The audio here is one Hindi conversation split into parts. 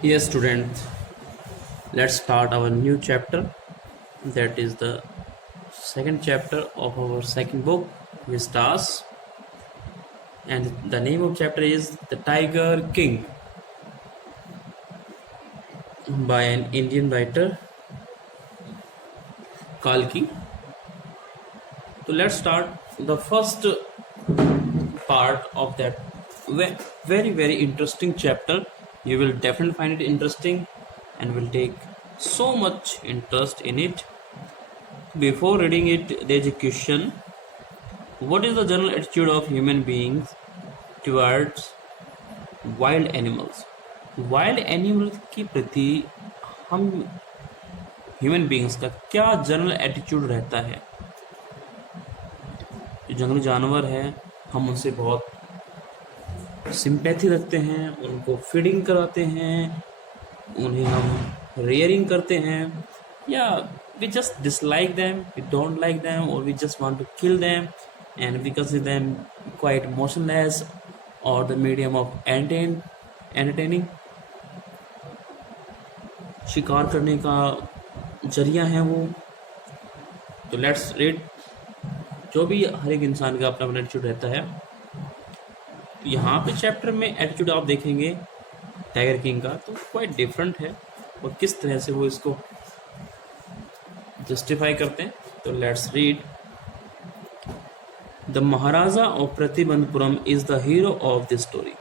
Yes, students, let's start our new chapter. That is the second chapter of our second book, Vistas. And the name of chapter is The Tiger King by an Indian writer, Kalki. So let's start the first part of that very interesting chapter. You will definitely find it interesting and will take so much interest in it. Before reading it, there is a question: what is the general attitude of human beings towards wild animals? Wild animals के प्रति हम ह्यूमन बींग्स का क्या जनरल एटीट्यूड रहता है? जो जंगली जानवर है, हम उनसे बहुत सिंपैथी रखते हैं, उनको फीडिंग कराते हैं, उन्हें हम रेयरिंग करते हैं, या we just dislike them, we don't like them, और we just want to kill them and we consider them quite motionless और द मीडियम ऑफ एंटरटेनिंग, शिकार करने का जरिया है वो. तो लेट्स रीड. जो भी हर एक इंसान का अपना अपना एटीट्यूड रहता है. तो यहाँ पे चैप्टर में एटीट्यूड आप देखेंगे टाइगर किंग का तो क्वाइट डिफरेंट है, और किस तरह से वो इसको जस्टिफाई करते हैं. तो let's read. The Maharaja of Pratibandapuram is the hero of this story.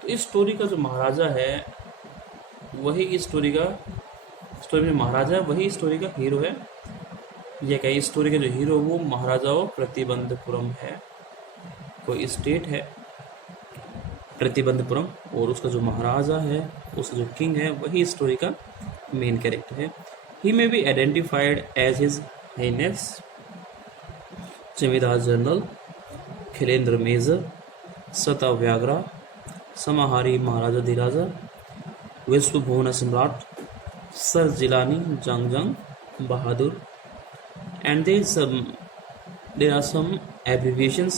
तो इस स्टोरी का जो महाराजा है वही इस स्टोरी में महाराजा है, वही स्टोरी का हीरो है. यह क्या, इस स्टोरी का जो हीरो वो महाराजा ऑफ प्रतिबंधपुरम है. कोई स्टेट है प्रतिबंधपुरम, और उसका जो महाराजा है, उसका जो किंग है, वही इस स्टोरी का मेन कैरेक्टर है. He may be identified as his highness zamindar general Khilendra major Satavyaghra Samahari Maharaja Dhiraja Vishwa Bhuvan सम्राट सर जिलानी जंग बहादुर. and there are some abbreviations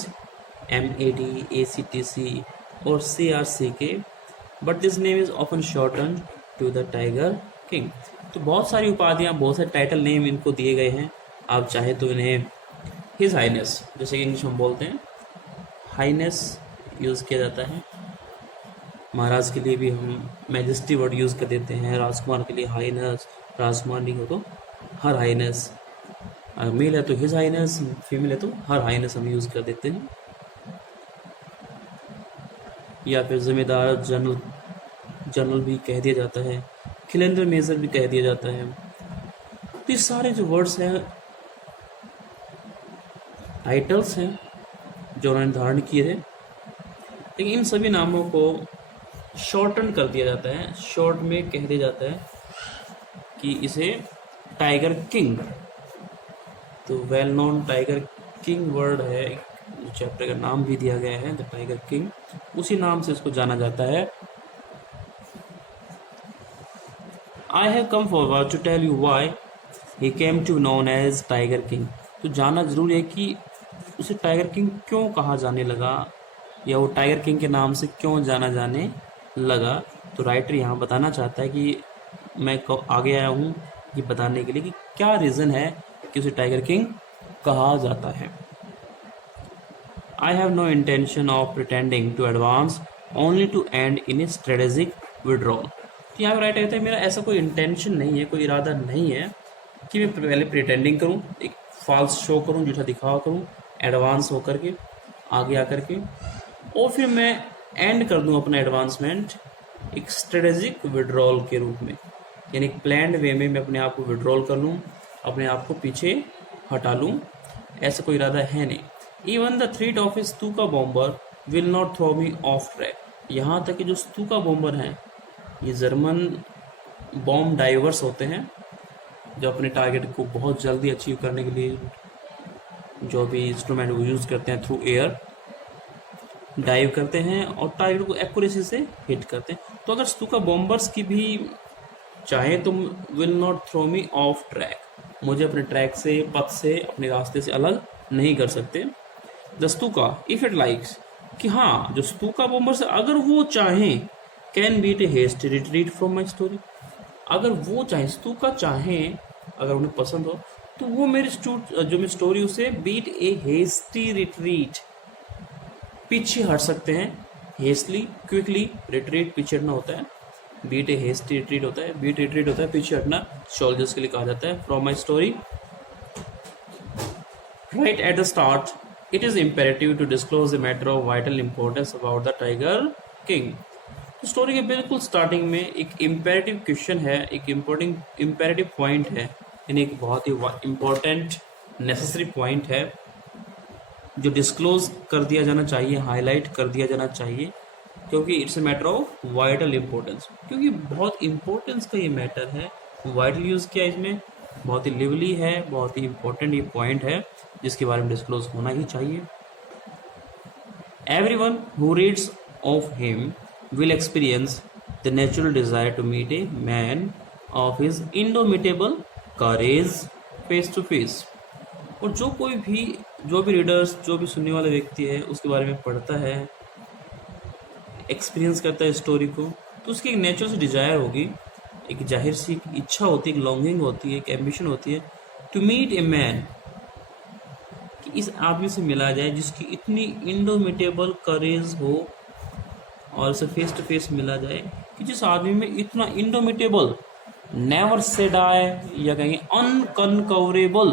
MAD, ACTC or CRCK, but this name is often shortened to the Tiger King. तो बहुत सारी उपाधियाँ, बहुत सारे टाइटल नेम इनको दिए गए हैं. आप चाहे तो इन्हें हिज हाइनेस, जैसे कि इंग्लिश में बोलते हैं हाइनेस यूज़ किया जाता है. महाराज के लिए भी हम मैजेस्टी वर्ड यूज़ कर देते हैं. राजकुमार के लिए हाइनेस, राजकुमार नहीं हो तो हर हाइनेस. अगर मेल है तो हिज हाइनेस, फीमेल है तो हर हाइनेस हम यूज़ कर देते हैं. या फिर जिम्मेदार जनरल भी कह दिया जाता है, खिलेंद्र मेजर भी कह दिया जाता है. तो ये सारे जो वर्ड्स हैं टाइटल्स हैं जो उन्होंने धारण किए थे, लेकिन इन सभी नामों को शॉर्टन कर दिया जाता है. शॉर्ट में कह दिया जाता है कि इसे टाइगर किंग. तो well known tiger king word है, चैप्टर का नाम भी दिया गया है द टाइगर किंग, उसी नाम से इसको जाना जाता है. I have come forward to tell you why he came to known as Tiger King. तो जानना जरूरी है कि उसे टाइगर किंग क्यों कहा जाने लगा, या वो टाइगर किंग के नाम से क्यों जाना जाने लगा. तो राइटर यहाँ बताना चाहता है कि मैं आगे आया हूँ ये बताने के लिए कि क्या रीज़न है कि उसे टाइगर किंग कहा जाता है. I have no intention of pretending to advance only to end in a strategic withdrawal. तो यहाँ पर राइटर कहता है मेरा ऐसा कोई इंटेंशन नहीं है, कोई इरादा नहीं है कि मैं पहले प्रिटेंडिंग करूँ, एक फॉल्स शो करूँ, झूठा दिखावा करूँ, एडवांस होकर के आगे आकर के, और फिर मैं एंड कर दूँ अपना एडवांसमेंट एक स्ट्रेटेजिक विड्रॉल के रूप में, यानी एक प्लान्ड वे में मैं अपने आप को विड्रॉल कर लूँ, अपने आप को पीछे हटा लूँ. ऐसा कोई इरादा है नहीं. Even the threat of a Stuka bomber will not throw me off track. यहाँ तक कि जो स्तूका बॉम्बर हैं, ये जर्मन बॉम्ब डाइवर्स होते हैं जो अपने टारगेट को बहुत जल्दी अचीव करने के लिए जो भी इंस्ट्रूमेंट वो यूज़ करते हैं थ्रू एयर डाइव करते हैं और टारगेट को एक्यूरेसी से हिट करते हैं. तो अगर स्तूका बॉम्बर्स की भी चाहे तो will not throw me off track, मुझे अपने ट्रैक से, पथ से, अपने रास्ते से अलग नहीं कर सकते. The Stuka if it likes, कि हाँ जो स्तूका बॉम्बर्स अगर वो चाहें can beat a hasty retreat from my story. अगर वो चाहे स्तूका चाहें, अगर उन्हें पसंद हो तो वो मेरी जो मेरी स्टोरी उसे बीट ए हेस्टी रिट्रीट, पीछे हट सकते हैं। हेस्टली क्विकली, रिट्रीट पीछे हटना होता है, बीट ए हेस्टी रिट्रीट होता है, बीट रिट्रीट होता है पीछे हटना, सोल्जर्स के लिए कहा जाता है। From my story right at the start it is imperative to disclose a matter of vital importance about the tiger king। तो स्टोरी के बिल्कुल स्टार्टिंग में एक इम्पेरेटिव क्वेश्चन है, एक इम्पेरेटिव पॉइंट है, यानी एक बहुत ही इम्पोर्टेंट नेसेसरी पॉइंट है जो डिस्क्लोज कर दिया जाना चाहिए, हाईलाइट कर दिया जाना चाहिए, क्योंकि it's a matter of vital importance, क्योंकि बहुत इम्पोर्टेंस का ये मैटर है। वाइटल यूज़ किया इसमें, बहुत ही लिवली है, बहुत ही इम्पोर्टेंट ये पॉइंट है जिसके बारे में डिस्क्लोज होना ही चाहिए। Everyone who reads of him will experience the natural desire to meet a man of his indomitable courage face to face। और जो भी रीडर्स, जो भी सुनने वाला व्यक्ति है उसके बारे में पढ़ता है, एक्सपीरियंस करता है स्टोरी को, तो उसकी एक नेचुरल सी डिजायर होगी, एक जाहिर सी एक इच्छा होती है, एक लॉन्गिंग होती है, एक एम्बिशन होती है टू मीट ए मैन, कि इस आदमी से मिला जाए जिसकी इतनी इंडोमिटेबल करेज हो, और उसे फेस टू फेस मिला जाए कि जिस आदमी में इतना इंडोमिटेबल, नेवर से डाई, या कहेंगे अनकनकवरेबल,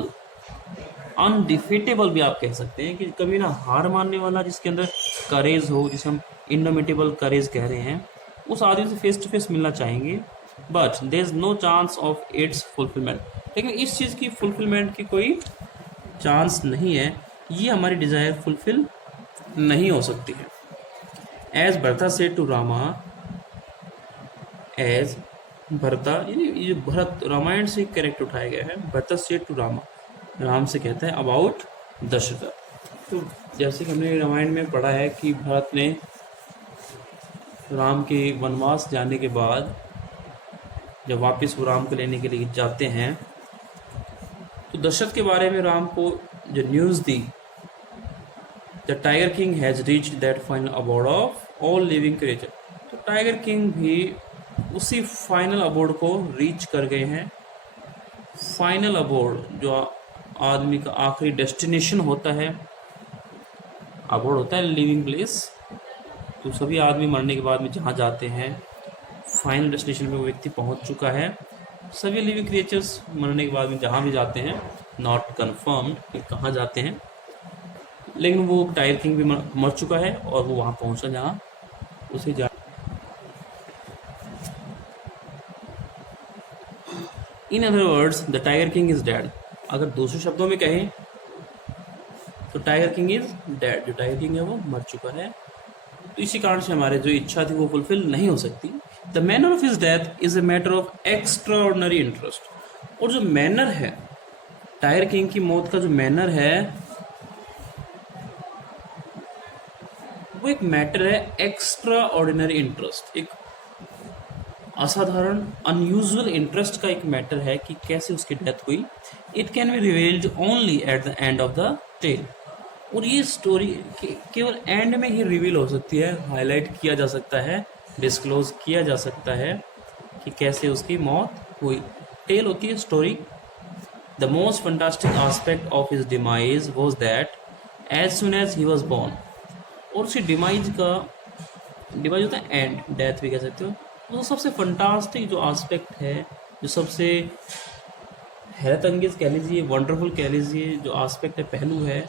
अनडिफीटेबल भी आप कह सकते हैं, कि कभी ना हार मानने वाला, जिसके अंदर करेज हो, जिसे हम इंडोमिटेबल करेज कह रहे हैं, उस आदमी से फेस टू फेस मिलना चाहेंगे। But there is no chance of its fulfilment, लेकिन इस चीज़ की फुलफिलमेंट की कोई चांस नहीं है, ये हमारी डिज़ायर फुलफिल नहीं हो सकती है। एज भरता सेड टू रामा, एज भरता, यानी ये भरत रामायण से कैरेक्टर उठाया गया है। भरता सेड टू रामा, राम से कहता है अबाउट दशरथ। तो जैसे कि हमने रामायण में पढ़ा है कि भरत ने राम के वनवास जाने के बाद जब वापस वो राम को लेने के लिए जाते हैं, तो दशरथ के बारे में राम को जो न्यूज़ दी, the tiger King has reached that final abode of all living creature. तो टाइगर किंग भी उसी फाइनल अबोर्ड को रीच कर गए हैं। फाइनल अबोर्ड जो आदमी का आखिरी डेस्टिनेशन होता है, अबोर्ड होता है लिविंग प्लेस। तो सभी आदमी मरने के बाद में जहाँ जाते हैं, फाइनल डेस्टिनेशन में वो व्यक्ति पहुँच चुका है। सभी लिविंग क्रिएचर्स मरने के बाद में जहाँ भी जाते हैं, नॉट कन्फर्म्ड कि कहाँ जाते हैं, लेकिन वो टाइगर किंग भी मर चुका है और वो वहाँ पहुँचा जहाँ उसे जा। In other words the tiger king is dead. अगर दूसरे शब्दों में कहें तो टाइगर किंग इज डेड, जो टाइगर किंग है वो मर चुका है। तो इसी कारण से हमारे जो इच्छा थी वो फुलफिल नहीं हो सकती। The manner of his death is a matter of extra ordinary interest. और जो मैनर है, टाइगर किंग की मौत का जो मैनर है, वो एक मैटर है एक्स्ट्रा ऑर्डिनरी इंटरेस्ट, एक असाधारण अनयूजुअल इंटरेस्ट का एक मैटर है कि कैसे उसकी डेथ हुई। It can be revealed only at the end of the tale. और ये स्टोरी केवल एंड में ही रिवील हो सकती है, हाईलाइट किया जा सकता है, डिस्क्लोज किया जा सकता है कि कैसे उसकी मौत हुई। टेल होती है story. The most fantastic aspect of his demise was that as soon as he was born. और उसकी डिमाइज होता है एंड, डेथ भी कह सकते हो। तो सबसे फंटास्टिक जो आस्पेक्ट है, जो सबसे हैरत अंगेज कह लीजिए, वंडरफुल कह लीजिए, जो आस्पेक्ट है, पहलू है,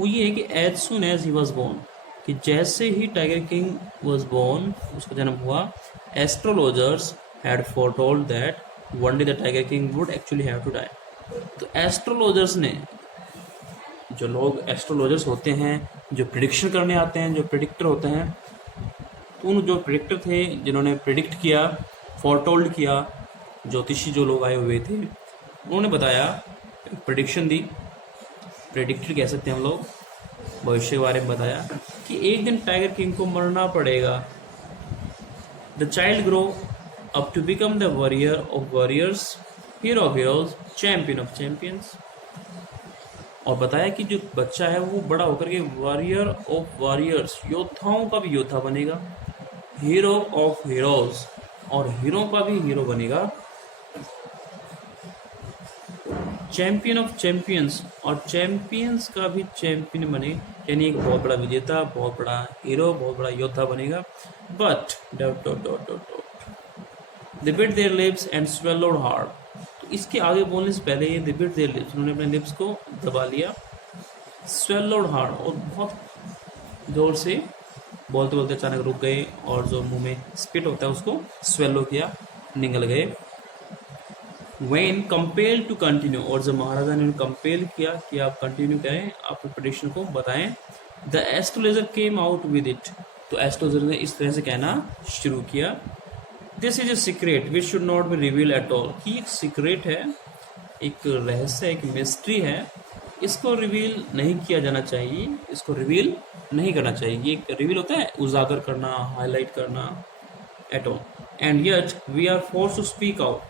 वो ये है कि as soon as he was born, कि जैसे ही टाइगर किंग वॉज बॉर्न, उसका जन्म हुआ, astrologers had foretold that one day the tiger king would actually have to die. तो एस्ट्रोलॉजर्स ने, जो लोग एस्ट्रोलॉजर्स होते हैं, जो प्रिडिक्शन करने आते हैं, जो प्रिडिक्टर होते हैं, तो उन जो प्रिडिक्टर थे जिन्होंने प्रिडिक्ट किया, फोरटोल्ड किया, ज्योतिषी जो लोग आए हुए थे, उन्होंने बताया, प्रिडिक्शन दी, प्रिडिक्टर कह सकते हैं हम लोग, भविष्य के बारे में बताया कि एक दिन टाइगर किंग को मरना पड़ेगा। The child grow up to become the warrior of warriors, hero of heroes, champion of champions. और बताया कि जो बच्चा है वो बड़ा होकर के वॉरियर ऑफ वॉरियर्स, योद्धाओं का भी योद्धा बनेगा, हीरो ऑफ हीरोज, और हीरो का भी हीरो बनेगा। चैंपियन ऑफ चैंपियंस, और चैंपियंस का भी चैंपियन बने, यानी एक बहुत बड़ा विजेता, बहुत बड़ा हीरो, बहुत बड़ा योद्धा बनेगा। But dot dot dot dot dot they bit there lips and swallowed hard. तो इसके आगे बोलने से पहले ये दे बिट देयर लिप्स, उन्होंने अपने लिप्स को दबा लिया, स्वेलोड हार्ड, और बहुत जोर से बोलते बोलते अचानक रुक गए, और जो मुंह में स्पिट होता है उसको स्वेलो किया, निगल गए। When compelled to continue, और जब महाराजा ने कंपेल किया कि आप कंटिन्यू करें, अपने पिटिशन को बताएं, the astrologer came out with it, तो एस्ट्रोलॉजर ने इस तरह से कहना शुरू किया, this is a secret which should not be reveal at all, कि एक सीक्रेट है, एक रहस्य, एक मिस्ट्री है, इसको रिवील नहीं किया जाना चाहिए, इसको रिवील नहीं करना चाहिए। ये एक रिवील होता है उजागर करना, हाईलाइट करना, at all. And yet we are force to speak out,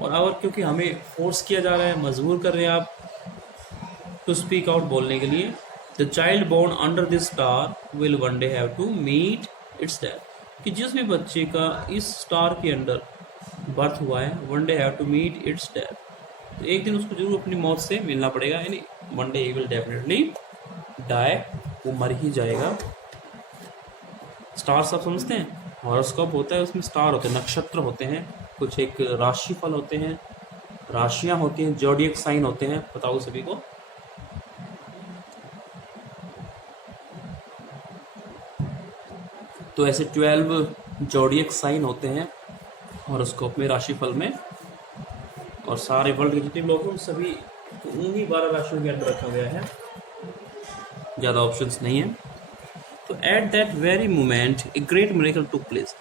और अगर क्योंकि हमें फोर्स किया जा रहा है, मजबूर कर रहे हैं आप टू स्पीक आउट, बोलने के लिए, the child born under this star will one day have to meet its death, कि जिस भी बच्चे का इस स्टार के अंडर बर्थ हुआ है, one day have to meet its death, तो एक दिन उसको जरूर अपनी मौत से मिलना पड़ेगा, यानी one day he will definitely die, वो मर ही जाएगा। स्टार सब समझते हैं, हॉरोस्कोप होता है, उसमें स्टार होते हैं, नक्षत्र होते हैं, कुछ एक राशिफल होते हैं, राशियां होती हैं, जोडियक साइन होते हैं, बताओ सभी को। तो ऐसे 12 जोडियक साइन होते हैं हॉरोस्कोप में, राशिफल में, और सारे वर्ल्ड के जितने लोग हैं सभी उन्हीं 12 राशियों के अंदर रखा गया है, ज़्यादा ऑप्शंस नहीं है। तो at that very moment a great miracle took place,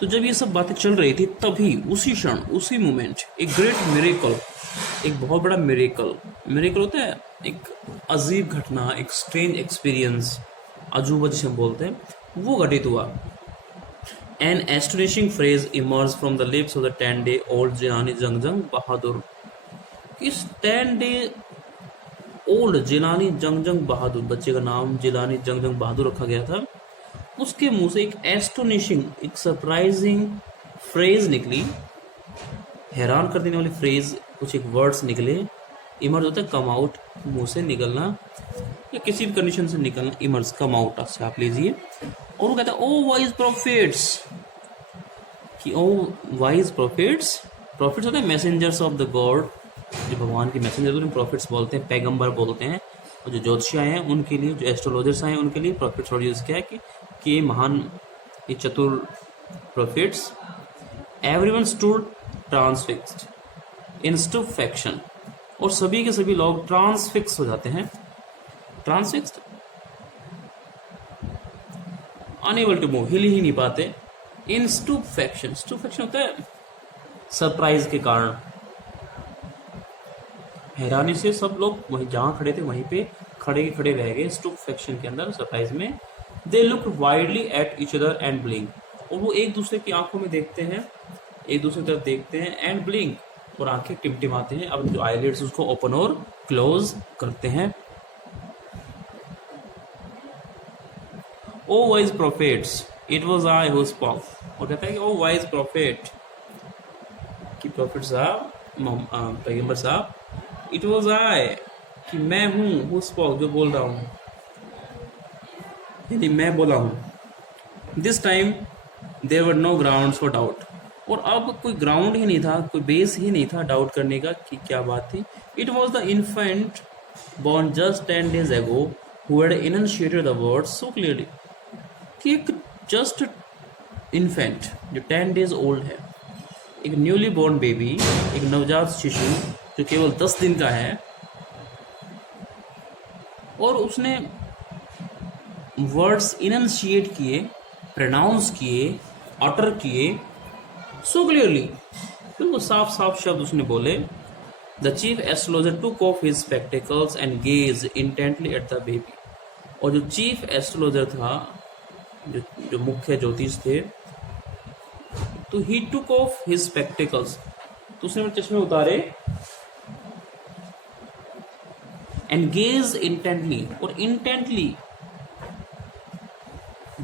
तो जब ये सब बातें चल रही थी तभी उसी क्षण उसी मोमेंट एक ग्रेट मिरेकल, एक बहुत बड़ा मिरेकल, मिरेकल होता है एक अजीब घटना, एक स्ट्रेंज एक्सपीरियंस, अजूबा जिसे हम बोलते हैं, वो घटित हुआ। An astonishing phrase emerge from the लिप्स ऑफ द 10-day ओल्ड जिलानी जंगजंग बहादुर, इस 10 डे ओल्ड जिलानी जंगजंग बहादुर, बच्चे का नाम जिलानी जंगजंग बहादुर रखा गया था, उसके मुंह से एक एस्टोनिशिंग, एक सरप्राइजिंग फ्रेज निकली, हैरान कर देने वाली फ्रेज, कुछ एक वर्ड्स निकले, इमर्ज होता है कम आउट, मुंह से निकलना या किसी भी कंडीशन से निकलना, इमर्ज कम आउट से आप लीजिए। और वो कहता है ओ वाइज प्रॉफिट्स, कि ओ वाइज प्रॉफिट्स, प्रॉफिट्स होते हैं मैसेंजर्स ऑफ द गॉड, जो भगवान के मैसेंजर उन्हें प्रॉफिट्स बोलते हैं, पैगंबर बोलते हैं, और जो ज्योतिषी आए हैं उनके लिए, जो एस्ट्रोलॉजर्स आए हैं उनके लिए प्रॉफिट्स और यूज किया है कि ये महान, ये चतुर प्रॉफिट्स। एवरीवन स्टूड ट्रांसफिक्स्ड इन स्टुपेफैक्शन, और सभी के सभी लोग ट्रांसफिक्स हो जाते हैं, ट्रांसफिक्स्ड, अनेबल टू मूव, हिल ही नहीं पाते, इन स्टुपेफैक्शन, स्टुपेफैक्शन होता है सरप्राइज के कारण, हैरानी से सब लोग वहीं जहाँ खड़े थे वहीं पे खड़े खड़े रह गए, स्टुपेफैक्शन के अंदर, सरप्राइज में। They look widely at each other and blink, और वो एक दूसरे की आंखों में देखते हैं, एक दूसरे की तरफ देखते हैं, एंड ब्लिंक, और आंखें टिमटिमाते हैं, अब जो आईलिड्स उसको ओपन और क्लोज करते हैं। O wise prophets it was I who spoke, और कहता है कि ओ वाइज प्रॉफिट, कि प्रॉफिट साहब, पैगंबर साहब, इट वॉज आई, कि मैं हूँ, हु स्पोक, जो बोल रहा हूँ, यानी मैं बोला हूँ। This time there were no grounds for doubt, और अब कोई ग्राउंड ही नहीं था, कोई बेस ही नहीं था डाउट करने का कि क्या बात थी। It was the infant born just 10 days ago who had enunciated the words so clearly, कि एक जस्ट इन्फेंट जो 10 days ओल्ड है, एक न्यूली बोर्न बेबी, एक नवजात शिशु जो केवल 10 दिन का है, और उसने वर्ड्स इनंशिएट किए, प्रोनाउंस किए, अटर किए, सो क्लियरली, बिल्कुल साफ साफ शब्द उसने बोले। The chief astrologer took off his spectacles and gauge intently at the baby, और जो चीफ एस्ट्रोलॉजर था, जो मुख्य ज्योतिष थे, तो ही टुक ऑफ हिज स्पेक्टिकल्स, तो उसने चश्मे उतारे, एंड गेज इंटेंटली, और इंटेंटली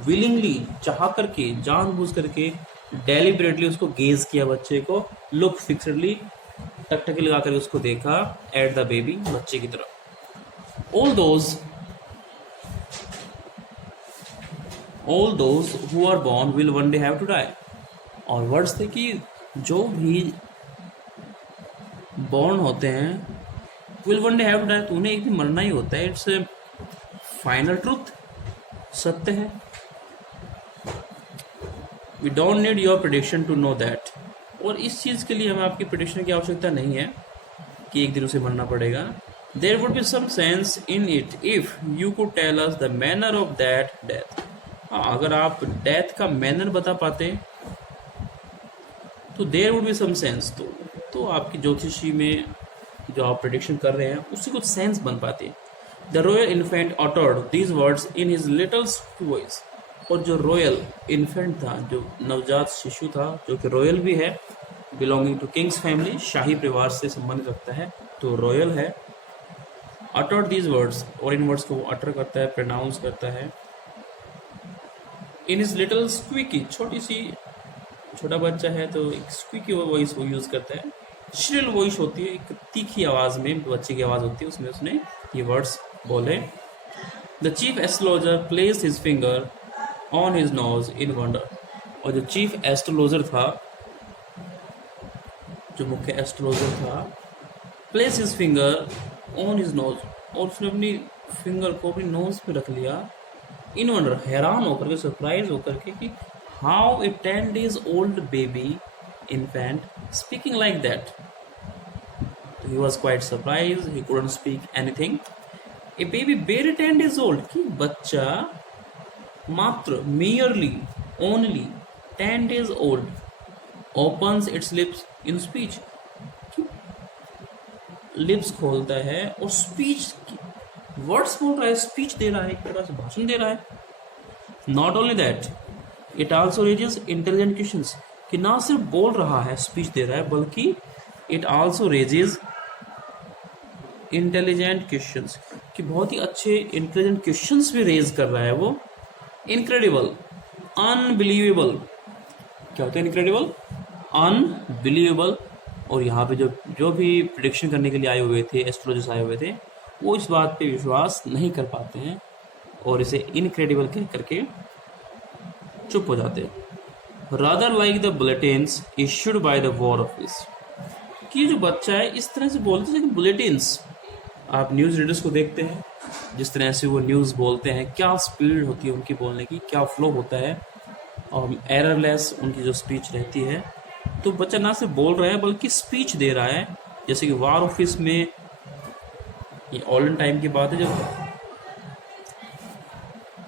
विलिंगली, चाह करके, जानबूझ करके, डेलिबरेटली उसको गेज किया बच्चे को, लुक फिक्सडली, टकटकी लगा कर उसको देखा, एट द बेबी, बच्चे की तरफ। All those who are born will one day have to die. और वर्ड्स थे कि जो भी बॉर्न होते हैं will one day have to die, तो उन्हें एक दिन मरना ही होता है। इट्स फाइनल ट्रूथ, सत्य है। We don't need your prediction to know that. और इस चीज़ के लिए हमें आपकी प्रेडिक्शन की आवश्यकता नहीं है कि एक दिन उसे मरना पड़ेगा। There would be some sense in it if you could tell us the manner of that death. हाँ, अगर आप डेथ का मैनर बता पाते तो there would be some sense, तो आपकी ज्योतिषी में जो आप प्रेडिक्शन कर रहे हैं उससे कुछ सेंस बन पाती है। The royal infant uttered these words in his little voice. और जो रॉयल इन्फेंट था, जो नवजात शिशु था, जो कि रॉयल भी है, बिलोंगिंग टू किंग्स फैमिली, शाही परिवार से संबंध रखता है, तो रॉयल है। अटर्ड दीज वर्ड्स, और इन वर्ड्स को वो अटर करता है, प्रोनाउंस करता है। इन हिज लिटल स्क्वीकी, छोटा बच्चा है तो एक स्क्वीकी वॉइस वो यूज करता है। श्रिल वॉइस होती है, एक तीखी आवाज में बच्चे की आवाज होती है, उसमें उसने ये वर्ड्स बोले। The chief astrologer place his finger on his nose in wonder. और जो चीफ एस्ट्रोलॉजर था, जो मुख्य एस्ट्रोलॉजर था, place his finger on his nose, और उसने अपनी फिंगर को अपनी नोज पे रख लिया। इन वंडर, हैरान होकर के, सरप्राइज होकर के कि how a 10 days old baby infant speaking like that. He was quite surprised. He couldn't speak anything. A baby barely 10 days old, कि बच्चा मात्र merely only 10 days old opens its lips in speech, lips खोलता है और स्पीच, वर्ड्स बोल रहा है, स्पीच दे रहा है, एक तरह से भाषण दे रहा है। Not only that, it also raises intelligent questions, कि ना सिर्फ बोल रहा है, स्पीच दे रहा है, बल्कि it also raises intelligent questions, कि बहुत ही अच्छे इंटेलिजेंट क्वेश्चंस भी रेज कर रहा है वो। इनक्रेडिबल, अनबिलीवेबल, क्या होता है इनक्रेडिबल? अनबिलीवेबल। और यहाँ पे जो भी प्रिडिक्शन करने के लिए आए हुए थे, एस्ट्रोलॉजर्स आए हुए थे, वो इस बात पे विश्वास नहीं कर पाते हैं और इसे इनक्रेडिबल कह करके चुप हो जाते हैं। Rather like the bulletins issued by the war office, कि जो बच्चा है इस तरह से बोलते हैं कि बुलेटिन्स, आप न्यूज़ रीडर्स को देखते हैं जिस तरह से वो न्यूज़ बोलते हैं, क्या स्पीड होती है उनकी बोलने की, क्या फ्लो होता है, और एररलेस उनकी जो स्पीच रहती है। तो बच्चा ना सिर्फ बोल रहा है बल्कि स्पीच दे रहा है। जैसे कि वार ऑफिस में, ये ऑल्डन टाइम की बात है जब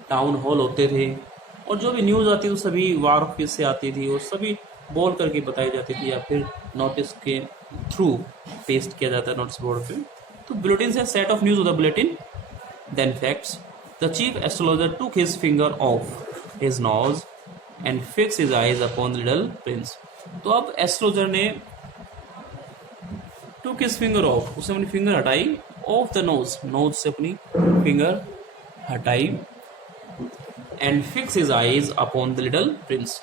टाउन हॉल होते थे और जो भी न्यूज़ आती थी वो सभी वार ऑफिस से आती थी और सभी बोल करके बताई जाती थी या फिर नोटिस के थ्रू पेस्ट किया जाता है नोटिस बोर्ड पे। तो बुलेटिन से set of news of the bulletin, then facts. The chief astrologer took his finger off his nose and fix his eyes upon the little prince. तो अब एस्ट्रोलॉजर ने टुक हिज फिंगर ऑफ, उसने अपनी फिंगर हटाई, ऑफ द नोज, नोज से अपनी फिंगर हटाई, and fix his eyes upon the little Prince.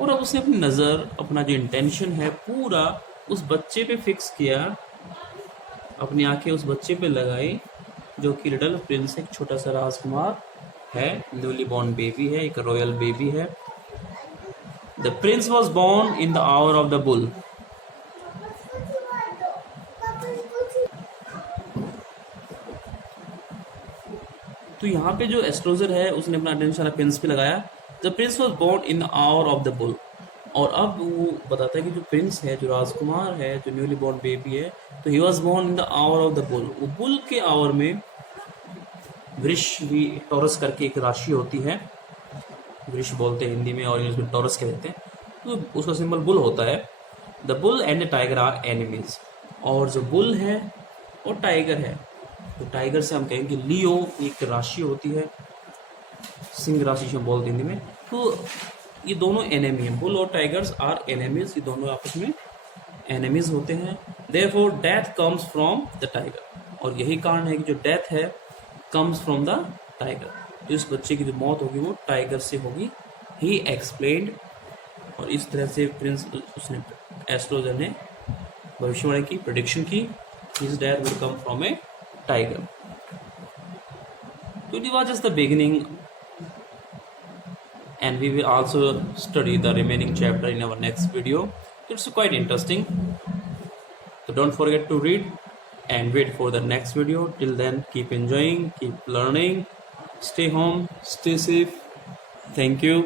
और अब उसने अपनी नज़र, अपना जो इंटेंशन है पूरा उस बच्चे पे फिक्स किया, अपनी आंखें उस बच्चे पे लगाई जो कि लिटिल प्रिंस, एक छोटा सा राजकुमार है, न्यूली बॉर्न बेबी है, एक रॉयल बेबी है। The Prince was born in the hour of the bull. तो यहाँ पे जो एस्ट्रोलॉजर है उसने अपना अटेंशन प्रिंस पे लगाया। The Prince was born in the hour of the bull. और अब वो बताता है कि जो प्रिंस है, जो राजकुमार है, जो न्यूली बॉर्न बेबी है, तो ही was born in the hour of the bull. वो बुल के आवर में, वृष भी टॉरस करके एक राशि होती है, वृष बोलते हैं हिंदी में और इंग्लिश में टॉरस कहते हैं, तो उसका सिंबल बुल होता है। The bull and the tiger are enemies. और जो बुल है और टाइगर है, तो टाइगर से हम कहेंगे लियो, एक राशि होती है, सिंह राशि से हम बोलते हैं हिंदी में। तो ये दोनों एनिमी हैं, बुल और टाइगर्स आर एनिमीज, ये दोनों आपस में एनिमीज होते हैं। Therefore death comes from the tiger. और यही कारण है कि जो डेथ है कम्स फ्रॉम द टाइगर। तो इस बच्चे की जो मौत होगी वो टाइगर से होगी, ही एक्सप्लेन्ड। और इस तरह से प्रिंस उसने एस्ट्रोलॉजर ने भविष्यवाणी की, प्रेडिक्शन की, his death will come from A tiger. तो it was just the beginning, and we will also study the remaining chapter in our next video. It's quite interesting. So don't forget to read and wait for the next video. Till then, keep enjoying, keep learning, stay home, stay safe. Thank you.